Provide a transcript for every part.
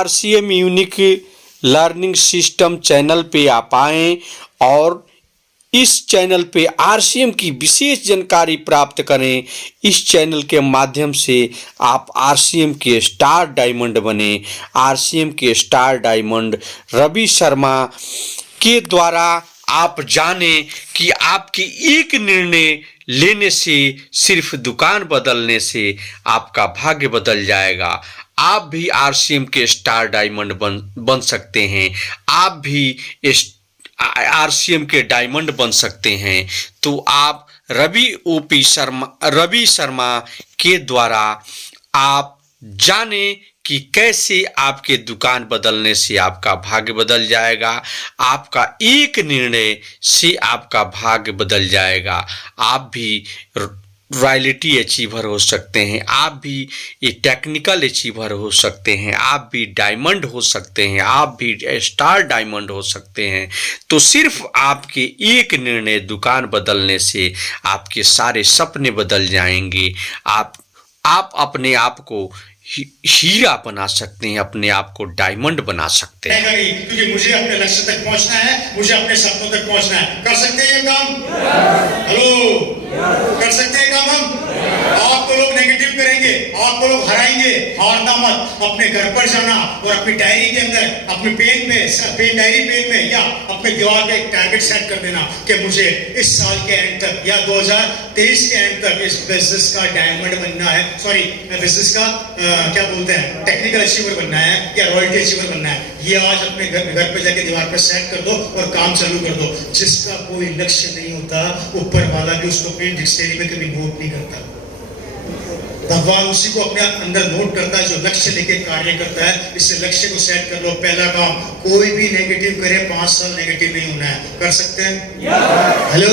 RCM unique learning system channel पे आप आएँ और इस चैनल पे RCM की विशेष जानकारी प्राप्त करें। इस चैनल के माध्यम से आप RCM के स्टार डायमंड बने। RCM के स्टार डायमंड रवि शर्मा के द्वारा आप जाने कि आपके एक निर्णय लेने से, सिर्फ दुकान बदलने से आपका भाग्य बदल जाएगा। आप भी RCM के स्टार डायमंड बन सकते हैं। आप भी RCM के डायमंड बन सकते हैं। तो आप रवि शर्मा के द्वारा आप जाने कि कैसे आपके दुकान बदलने से आपका भाग्य बदल जाएगा। आपका एक निर्णय से आपका भाग्य बदल जाएगा। आप भी रॉयल्टी अचीवर हो सकते हैं। आप भी एक टेक्निकल अचीवर हो सकते हैं। आप भी डायमंड हो सकते हैं। आप भी स्टार डायमंड हो सकते हैं। तो सिर्फ आपके एक निर्णय दुकान बदलने से आपके सारे सपने बदल जाएंगे। आप अपने आप को हीरा बना सकते हैं, अपने आप को डायमंड बना सकते हैं। क्योंकि मुझे अपने लक्ष्य तक पहुंचना है, मुझे अपने सपनों तक पहुंचना है। कर सकते हैं ये काम? हेलो, कर सकते हैं काम हम? आपको लोग नेगेटिव करेंगे, आपको लोग हराएंगे, हारना मत। अपने घर पर जाना और अपनी डायरी के अंदर, अपने डायरी पेन में या अपने दीवार पे एक टारगेट सेट कर देना कि मुझे इस साल के एंड तक या 2023 के एंड तक इस बिजनेस का डायमंड बनना है। सॉरी, बिजनेस का क्या बोलते हैं, टेक्निकल अचीवर बनना है या रॉयल्टी अचीवर बनना है। ये आज अपने घर पे जाके दीवार पे सेट कर दो और काम चालू कर दो। जिसका कोई लक्ष्य नहीं होता, ऊपर वाला भी उसको अपनी डिक्शनरी में कभी नोट नहीं करता। भगवान उसी को अपने अंदर नोट करता है जो लक्ष्य लेके कार्य करता है। इससे लक्ष्य को सेट कर लो। पहला काम, कोई भी नेगेटिव करे 5 साल नेगेटिव नहीं होना है। कर सकते हैं? हेलो,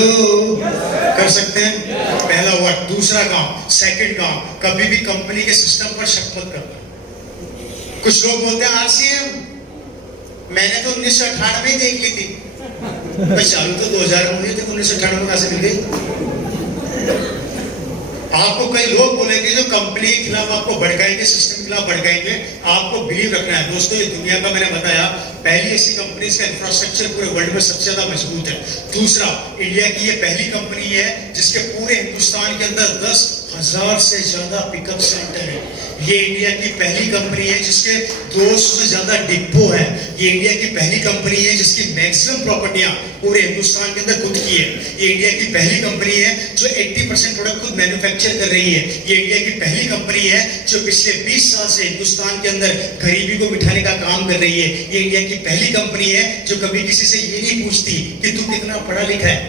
कर सकते हैं? पहला हुआ। दूसरा काम, सेकंड काम, कभी भी कंपनी के सिस्टम पर शक मत करना। कुछ लोग बोलते हैं RCM मैंने तो 1998 ही देख ली थी। चालू तो 2000 में हुई थी, 1998 कहां से मिल गई? आपको कई लोग बोलेंगे जो कंपनी के खिलाफ आपको भड़काएंगे, सिस्टम के खिलाफ भड़काएंगे। आपको बिलीव रखना है। दोस्तों, ये दुनिया का मैंने बताया पहली ऐसी कंपनी का इंफ्रास्ट्रक्चर पूरे वर्ल्ड में सबसे ज्यादा मजबूत है। दूसरा, इंडिया की ये पहली कंपनी है जिसके पूरे हिंदुस्तान के अंदर 10,000 से ज्यादा पिकअप सेंटर है। ये इंडिया की पहली कंपनी है जिसके 200 से ज्यादा डिपो है। ये इंडिया की पहली कंपनी है जिसकी मैक्सिमम प्रॉपर्टियां पूरे हिंदुस्तान के अंदर खुद की है। ये इंडिया की पहली कंपनी है जो 80% प्रोडक्ट खुद मैन्युफैक्चर कर रही है। ये इंडिया की पहली कंपनी है जो पिछले 20 साल से हिंदुस्तान के अंदर गरीबी को मिटाने का काम कर रही है। ये इंडिया की पहली कंपनी है जो कभी किसी से ये नहीं पूछती कि तू कितना पढ़ा लिखा है,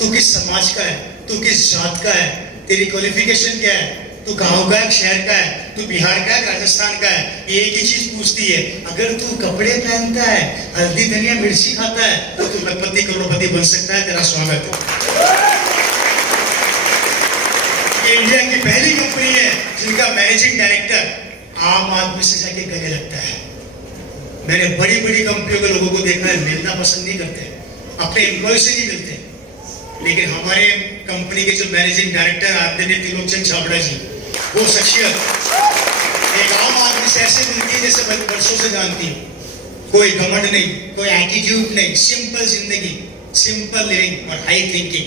तू किस समाज का है, तू किस जात का है, तेरी क्वालिफिकेशन क्या है, तू गांव का है, शहर का है, तू बिहार का है, राजस्थान का है। ये एक ही चीज पूछती है, अगर तू कपड़े पहनता है, हल्दी धनिया मिर्ची खाता है, तो तू लखपति करोड़पति बन सकता है। तेरा स्वागत है। ये इंडिया की पहली कंपनी है जिनका मैनेजिंग डायरेक्टर आम आदमी से जाके गले लगता है। मैंने बड़ी बड़ी कंपनियों के लोगों को देखा है, मिलना पसंद नहीं करते, अपने एम्प्लॉय से नहीं मिलते। लेकिन हमारे कंपनी के जो मैनेजिंग डायरेक्टर आदरणीय त्रिलोकचंद छाबड़ा जी, वो शख्सियत एक आम आदमी से ऐसे मिलती है जैसे वर्षों से जानती हूँ। कोई घमंड नहीं, कोई एटीट्यूड नहीं, सिंपल जिंदगी, सिंपल लिविंग और हाई थिंकिंग।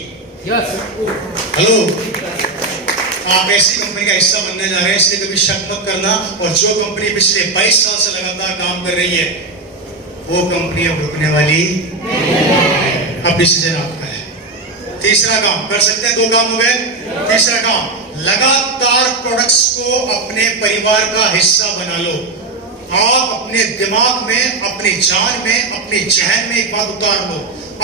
हेलो, आप ऐसी कंपनी का हिस्सा बनने जा रहे हैं, इसलिए कभी शक मत करना। और जो कंपनी पिछले 22 साल से लगातार काम कर रही है, वो कंपनी अब रुकने वाली अब डिसीजन आपका है। तीसरा काम, कर सकते हैं? 2 काम हो गए। तीसरा काम, लगातार प्रोडक्ट्स को अपने परिवार का हिस्सा बना लो। आप अपने दिमाग में, अपनी जान में, अपने जहन में एक बात उतार लो,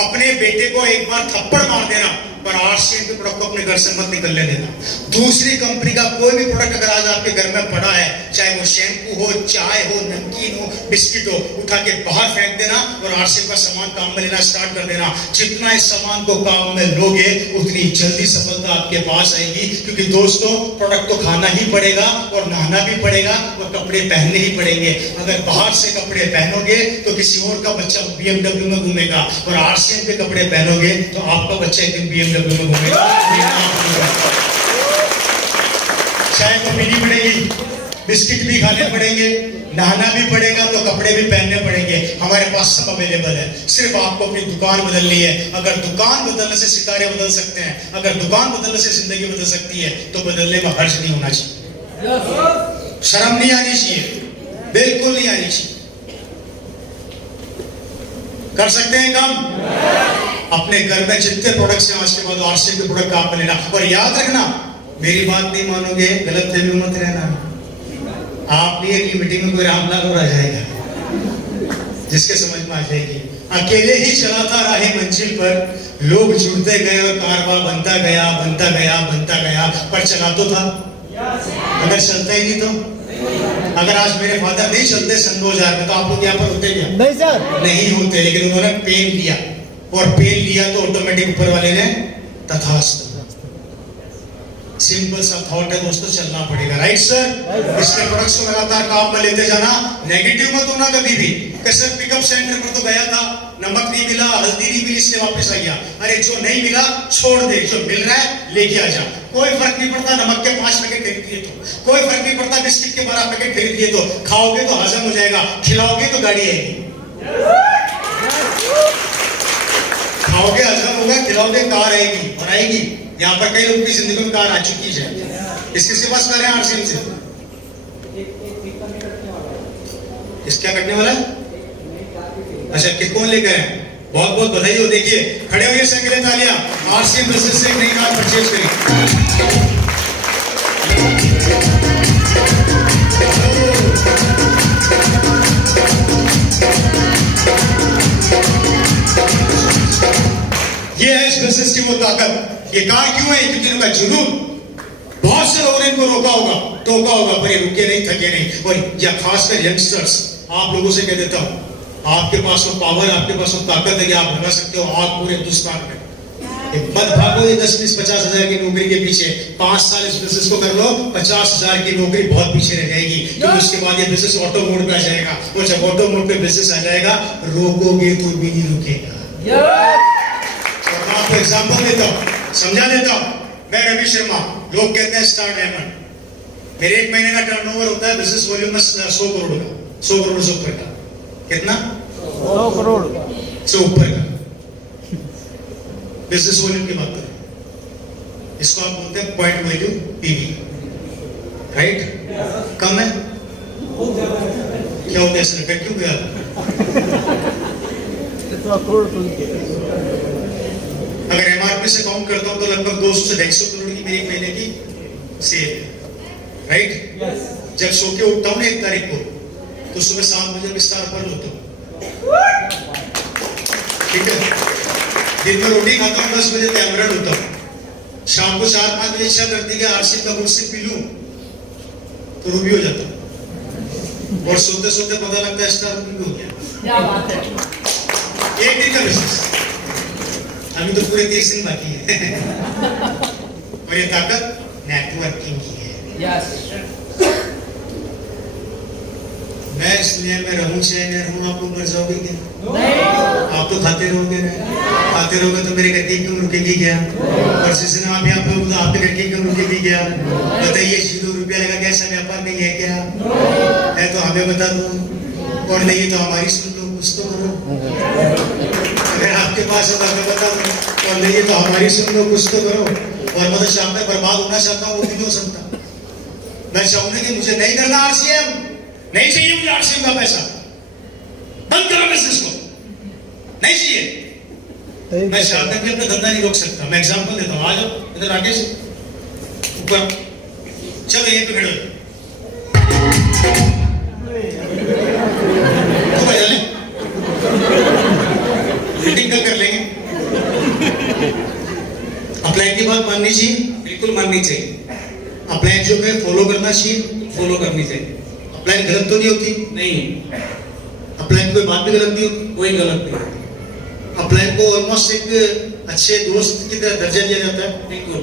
अपने बेटे को एक बार थप्पड़ मार देना, पर RCM के प्रोडक्ट को अपने घर से मत निकलने देना। दूसरी कंपनी का कोई भी प्रोडक्ट अगर आज आपके घर में पड़ा है, चाहे वो शैम्पू हो, चाय हो, नमकीन हो, बिस्किट हो, उठा के बाहर फेंक देना और RCM का सामान काम में लेना स्टार्ट कर देना। जितना इस सामान को काम में लोगे, उतनी जल्दी सफलता आपके पास आएगी। क्योंकि दोस्तों, प्रोडक्ट तो खाना ही पड़ेगा और नहाना भी पड़ेगा और कपड़े पहनने ही पड़ेंगे। अगर बाहर से कपड़े पहनोगे तो किसी और का बच्चा BMW में घूमेगा, और RCM के कपड़े पहनोगे तो आपका बच्चा एक दिन BMW में घूमेगा। चाय तो पीनी पड़ेगी, बिस्किट भी खाने पड़ेंगे, नहाना भी पड़ेगा, तो कपड़े भी पहनने पड़ेंगे। हमारे पास सब अवेलेबल है, सिर्फ आपको अपनी दुकान बदलनी है। अगर दुकान बदलने से सितारे बदल सकते हैं, अगर दुकान बदलने से जिंदगी बदल सकती है, तो बदलने में हर्ज नहीं होना चाहिए, शर्म नहीं आनी चाहिए, बिल्कुल नहीं आनी चाहिए। कर सकते हैं काम। अपने घर में जितने प्रोडक्ट्स हैं आज के बाद आरसीएम के प्रोडक्ट काम में लेना। और याद रखना, मेरी बात नहीं मानोगे, गलत फहमी मत रहना। आप नहीं अगली मीटिंग में कोई रामलाल और आ जाएगा, जिसके समझ में आ जाएगी। अकेले ही चला था राहे मंजिल पर, लोग जुड़ते गए और कारवां बनता गया, बनता गया, बनता गया, पर चला तो था। अगर चलता ही नहीं तो, अगर आज मेरे फादर नहीं चलते सन 2000 में, तो आप लोग यहाँ पर होते क्या? नहीं सर, नहीं होते। लेकिन उन्होंने पेन लिया, और पेन लिया तो ऑटोमेटिक ऊपर वाले ने तथास्तु। सिंपल सा थॉट है दोस्तों, चलना पड़ेगा। Right sir? इसके प्रोडक्ट्स को लगातार काम में लेते जाना, नेगेटिव मत होना कभी भी। सर पिकअप सेंटर पर तो गया था, नमक नहीं मिला, हल्दी नहीं मिली, इसलिए वापस आ गया। अरे जो नहीं मिला छोड़ दे, जो मिल रहा है लेके आ जा। कोई फर्क नहीं पड़ता नमक के 5 पैकेट खरीद दिए तो, कोई फर्क नहीं पड़ता बिस्किट के 12 पैकेट खरीद दिए तो। खाओगे तो हजम हो जाएगा, खिलाओगे तो गाड़ी आएगी। खाओगे हजम होगा, खिलाओगे कार आएगी, और आएगी। यहाँ पर कई लोगों की जिंदगी में कार आ चुकी है। इसके पास कार है आरसीएम से, इसका कटने वाला है। अच्छा, किसको लेकर है? बहुत बहुत बधाई हो। देखिए खड़े होइए सर, के लिए तालियां। आरसीएम बिजनेस से एक नई कार परचेज करी। ये है इस बिजनेस की वो ताकत। ये कार क्यों है? क्योंकि इनका जुनून। बहुत से लोगों ने इनको रोका होगा, टोका होगा, पर ये रुके नहीं, थके नहीं। और या खासकर यंगस्टर्स, आप लोगों से कह देता हूं, आपके पास वो पावर, आपके पास वो ताकत है कि आप लगा सकते हो आग पूरे हिंदुस्तान में। मत भागो ये 10, 20, 50 हजार की नौकरी के पीछे। 5 साल इस बिजनेस को कर लो, 50 हजार की नौकरी बहुत पीछे रह जाएगी। क्योंकि उसके बाद ये बिजनेस ऑटो मोड पे आ जाएगा। और जब ऑटो मोड पे बिजनेस आ जाएगा, रोकोगे तो भी नहीं रुकेगा। और मैं आपको एग्जाम्पल देता हूँ, समझा देता हूँ। मैं रवि शर्मा, लोग कहते हैं स्टार डायमंड। मेरे 1 महीने का टर्नओवर होता है बिजनेस वॉल्यूम में 100 करोड़ का, 100 करोड़ से ऊपर का। कितना? 100 करोड़ से ऊपर का बिजनेस वॉल्यूम की बात करें। इसको आप बोलते हैं पॉइंट वैल्यू पीवी। राइट? कम है क्या हो गया सर? क्यों गया? अगर एमआरपी से काउंट करता हूं तो लगभग 200 से 250 करोड़ की मेरी एक महीने की सेल है। राइट? जब सो के उठता हूं ना 1 तारीख को, तो सुबह 7 बजे बिस्तर पर होता हूं। ठीक है? दिन में रोटी खाता हूं, 10 बजे तैमरन होता हूं। शाम को 4-5 बजे इच्छा करती है आरसीएम का गुड़ से पी लूं, तो रूबी हो जाता हूं। और सोते सोते पता लगता है स्टार रूबी हो गया। क्या बात है? एक दिन का बिजनेस, अभी तो पूरे 30 दिन बाकी है। और ये ताकत नेटवर्किंग की है। मैं इस दुनिया में रहूं चाहे न रहूं, आप लोग मर जाओगे क्या? नहीं। आप तो खाते रहोगे ना, खाते रहोगे तो मेरे गड्डी क्यों रुकेगी क्या? और जिस दिन आप यहाँ पे हो तो आपके गड्डी क्यों रुकेगी क्या? बताइए, 0 रुपया लगा क्या ऐसा व्यापार नहीं है क्या? है तो हमें बता दो, और नहीं तो हमारी सुन लो, कुछ तो करो। अगर आपके पास है तो हमें बता दो, और नहीं तो हमारी सुन लो, कुछ तो करो। और मतलब शाम में बर्बाद होना चाहता हूँ, वो भी नहीं हो सकता। मैं चाहूंगा कि मुझे नहीं करना आरसीएम, नहीं चाहिए मुझे आरसीएम का पैसा, बंद करो बिजनेस को, नहीं चाहिए। मैं चाहता भी अपना धंधा नहीं रोक सकता। मैं एग्जांपल देता हूँ। आ जाओ इधर, राकेश ऊपर चलो, यहीं पे खड़े हो। तो बजा ले, मीटिंग कल कर लेंगे। अपलाइन की बात माननी चाहिए, बिल्कुल माननी चाहिए। अपलाइन जो है फॉलो करना चाहिए, फॉलो करनी चाहिए। अपलाइन गलत तो नहीं होती? नहीं। अपलाइन कोई बात भी गलत नहीं होती? कोई गलत नहीं। अपलाइन को ऑलमोस्ट एक अच्छे दोस्त की तरह दर्जा दिया जाता है। बिल्कुल।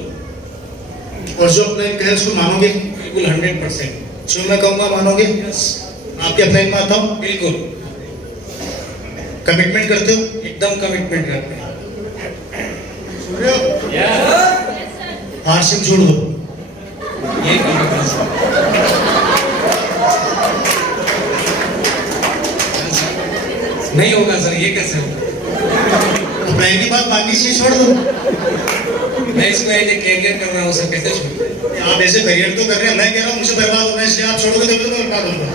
और जो अपलाइन कहे उसको मानोगे? बिल्कुल 100%। जो मैं कहूँगा मानोगे? आपके अपलाइन में आता हूँ? बिल्कुल। कमिटमेंट करते हो? एकदम कमिटमेंट करते हैं। सुन रहे हो? आरसीएम छोड़ दो। ये नहीं होगा सर, ये कैसे होगा? बहन की बात बाकी चीज छोड़ दो। मैं इसको एज ए कैरियर कर रहा हूँ सर, कैसे छोड़ूं? आप ऐसे करियर तो कर रहे हैं, मैं कह रहा हूँ मुझे बर्बाद होना है, इसलिए आप छोड़ोगे तो मैं बर्बाद होऊंगा।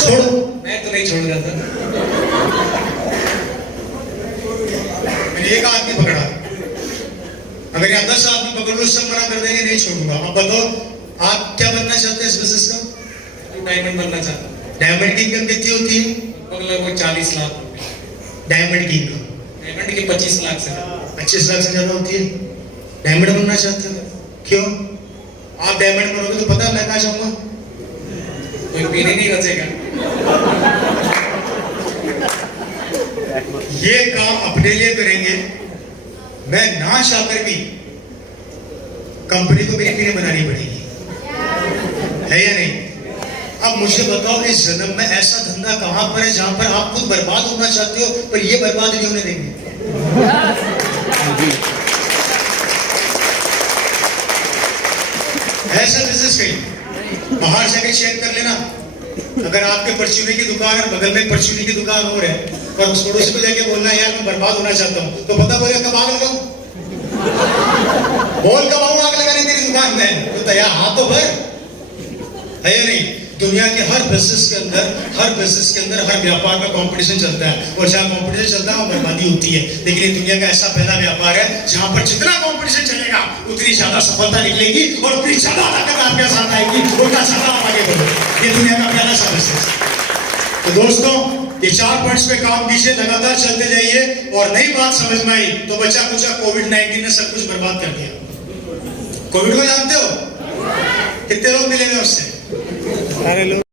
छोड़ो। मैं तो नहीं छोड़ूंगा सर। मैंने एक आदमी पकड़ा, अगर यहाँ 10 आदमी पकड़ लो, सब मना कर देंगे नहीं छोड़ूंगा। अब बताओ आप क्या बनना चाहते हैं इस बिजनेस का? डायमंड बनना चाहता हूँ। डायमंड की इनकम कितनी होती है? लगभग 40 लाख रुपए। डायमंड की इनकम डायमंड की 25 लाख से 25 लाख से ज्यादा होती है। डायमंड बनना चाहते हो? क्यों? आप डायमंड बनोगे तो पता है मैं कहाँ जाऊंगा? कोई पीने नहीं बचेगा। ये काम अपने लिए करेंगे, मैं ना चाहकर भी कंपनी को मेरी पीने बनानी पड़ेगी, है या नहीं? अब मुझे बताओ इस जन्म में ऐसा धंधा कहां पर है जहां पर आप खुद बर्बाद होना चाहते हो पर ये बर्बाद नहीं होने देंगे। ऐसा बिजनेस कहीं बाहर जाके चेक कर लेना, अगर आपके परचूनी की दुकान है, बगल में परचूनी की दुकान हो रहा है और उस पड़ोसी को जाके बोलना यार मैं बर्बाद होना चाहता हूँ, तो पता बोले कब आग लगाऊं? बोल कब आऊं आग लगाने तेरी दुकान में? तो तैयार हाथ तो भर, है या नहीं? दुनिया के हर बिजनेस के अंदर हर व्यापार का कंपटीशन चलता है और जहाँ कंपटीशन चलता है वहाँ बर्बादी होती है। लेकिन ये दुनिया का ऐसा पहला व्यापार है जहाँ पर जितना कंपटीशन चलेगा उतनी ज्यादा सफलता निकलेगी और उतनी ज्यादा ताकत आपके साथ आएगी, उतना ज्यादा आप आगे बढ़ोगे। ये दुनिया का पहला सा बिजनेस। तो दोस्तों ये 4 पॉइंट्स पे काम कीजिए, लगातार चलते जाइए और नई बात समझ में आई तो बचा कुचा कोविड-19 ने सब कुछ बर्बाद कर दिया। कोविड को जानते हो? कितने लोग मिले हुए उससे? सारे लोग।